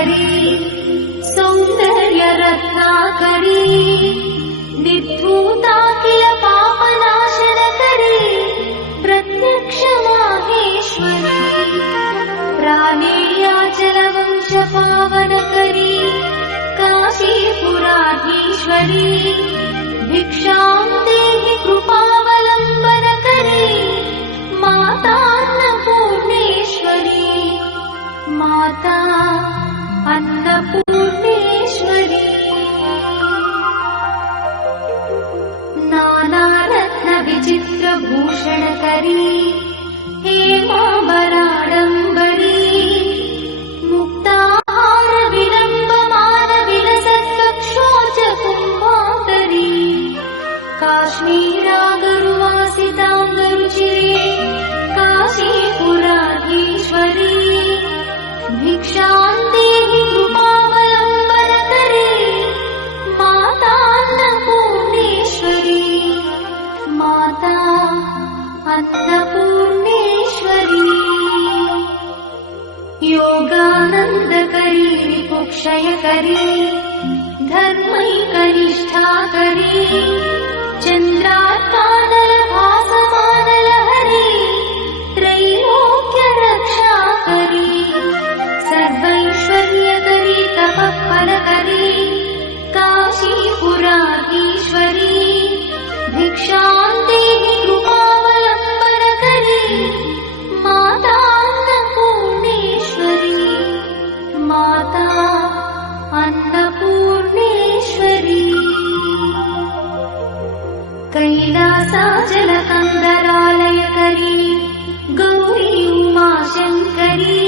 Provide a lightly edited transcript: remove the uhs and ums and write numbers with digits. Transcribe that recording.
करी सौंदर्य रत्नाकरी निर्धूता किल पापनाशन करी प्रत्यक्ष माहेश्वरी प्राणेयाचल वंश पावन करी काशीपुराधीश्वरी भिक्षां देहि कृपावलंबन करी माता अन्नपूर्णेश्वरी माता अन्नपूर्णेश्वरी नाना रत्न विचित्र भूषण करी हेमांबराडंबरी मुक्ताहार विलंबमान विलसत्कक्षोज कुंभांतरी काश्मीरागरुवासितांगरुचिरे काशीपुराधीश्वरी भिक्षां देहि कृपावलंबन करे माता अन्नपूर्णेश्वरी माता अन्नपूर्णेश्वरी योगानंद करी रिपुक्षय करी धर्मैकनिष्ठा करी चंद्रार्कानल भासमानल हरी त्रैलोक्य रक्षा करी सर्वैश्वर्य करी तपःफल करी काशीपुराधीश्वरी भिक्षां देहि कृपावलंबन करी माता अन्नपूर्णेश्वरी माता अन्नपूर्णेश्वरी कैलासाचलकन्दरालय करी गौरी उमाशंकरी